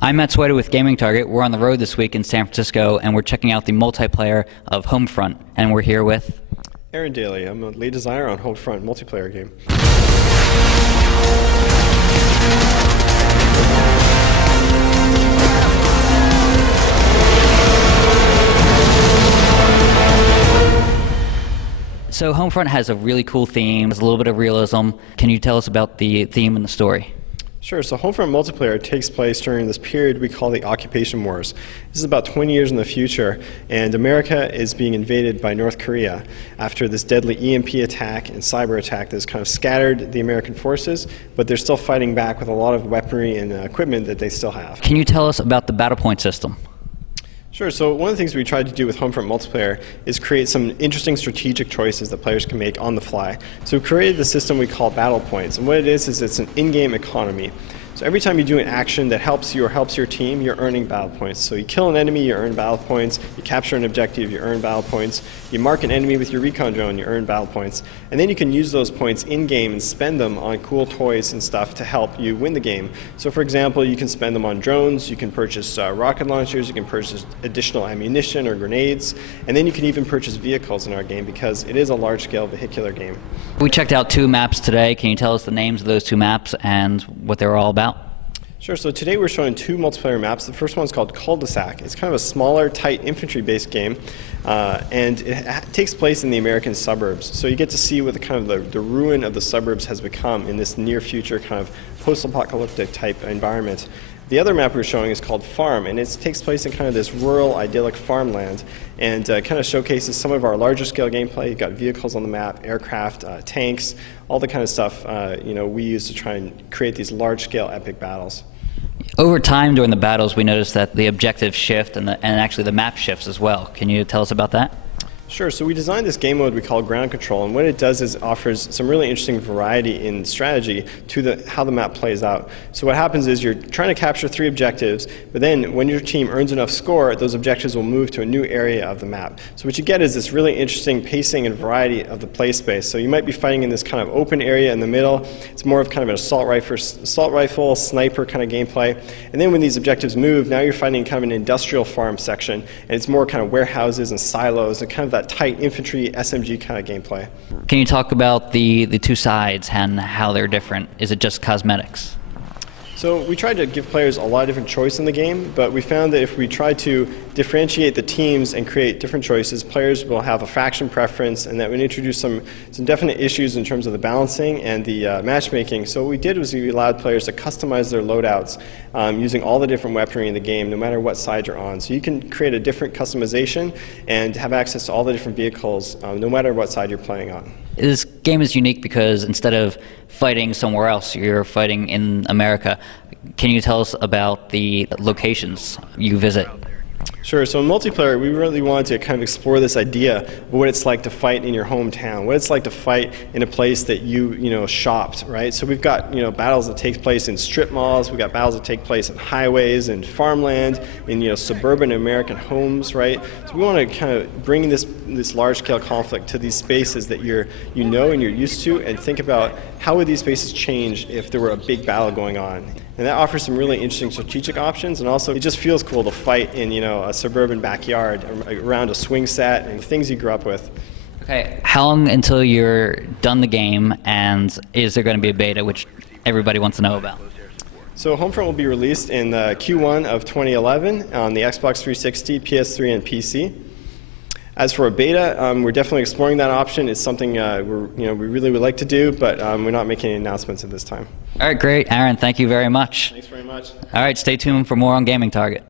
I'm Matt Swider with Gaming Target. We're on the road this week in San Francisco, and we're checking out the multiplayer of Homefront. And we're here with Aaron Daly. I'm a lead designer on Homefront multiplayer game. So Homefront has a really cool theme, has a little bit of realism. Can you tell us about the theme and the story? Sure. So Homefront multiplayer takes place during this period we call the Occupation Wars. This is about 20 years in the future, and America is being invaded by North Korea after this deadly EMP attack and cyber attack that has kind of scattered the American forces, but they're still fighting back with a lot of weaponry and equipment that they still have. Can you tell us about the battle point system? Sure. So one of the things we tried to do with Homefront multiplayer is create some interesting strategic choices that players can make on the fly. So we created the system we call battle points, and what it is it's an in-game economy. So every time you do an action that helps you or helps your team, you're earning battle points. So you kill an enemy, you earn battle points. You capture an objective, you earn battle points. You mark an enemy with your recon drone, you earn battle points. And then you can use those points in-game and spend them on cool toys and stuff to help you win the game. So for example, you can spend them on drones, you can purchase rocket launchers, you can purchase additional ammunition or grenades, and then you can even purchase vehicles in our game because it is a large-scale vehicular game. We checked out 2 maps today. Can you tell us the names of those 2 maps and what they were all about? Sure. So today we're showing 2 multiplayer maps. The first one's called Cul-de-sac. It's kind of a smaller, tight infantry-based game, and it takes place in the American suburbs. So you get to see what the ruin of the suburbs has become in this near-future kind of post-apocalyptic type environment. The other map we're showing is called Farm, and it takes place in kind of this rural, idyllic farmland, and kind of showcases some of our larger scale gameplay. You've got vehicles on the map, aircraft, tanks, all the kind of stuff we use to try and create these large scale epic battles. Over time during the battles, we noticed that the objectives shift and actually the map shifts as well. Can you tell us about that? Sure. So we designed this game mode we call ground control, and what it does is offers some really interesting variety in strategy to how the map plays out. So what happens is you're trying to capture 3 objectives, but then when your team earns enough score, those objectives will move to a new area of the map. So what you get is this really interesting pacing and variety of the play space. So you might be fighting in this kind of open area in the middle. It's more of kind of an assault rifle, sniper kind of gameplay. And then when these objectives move, now you're fighting kind of an industrial farm section, and it's more kind of warehouses and silos and kind of that tight infantry SMG kind of gameplay. Can you talk about the 2 sides and how they're different? Is it just cosmetics? So we tried to give players a lot of different choice in the game, but we found that if we try to differentiate the teams and create different choices, players will have a faction preference, and that would introduce some definite issues in terms of the balancing and the matchmaking. So what we did was we allowed players to customize their loadouts using all the different weaponry in the game, no matter what side you're on. So you can create a different customization and have access to all the different vehicles, no matter what side you're playing on. This game is unique because instead of fighting somewhere else, you're fighting in America. Can you tell us about the locations you visit? Sure. So in multiplayer, we really wanted to kind of explore this idea of what it's like to fight in your hometown, what it's like to fight in a place that you shopped, right? So we've got battles that take place in strip malls, we've got battles that take place in highways and farmland, in suburban American homes, right? So we want to kind of bring this large-scale conflict to these spaces that you know and you're used to, and think about how would these spaces change if there were a big battle going on. And that offers some really interesting strategic options, and also it just feels cool to fight in a suburban backyard around a swing set and things you grew up with. Okay, how long until you're done the game, and is there going to be a beta, which everybody wants to know about? So Homefront will be released in Q1 of 2011 on the Xbox 360, PS3, and PC. As for a beta, we're definitely exploring that option. It's something we really would like to do, but we're not making any announcements at this time. All right, great. Aaron, thank you very much. Thanks very much. All right, stay tuned for more on Gaming Target.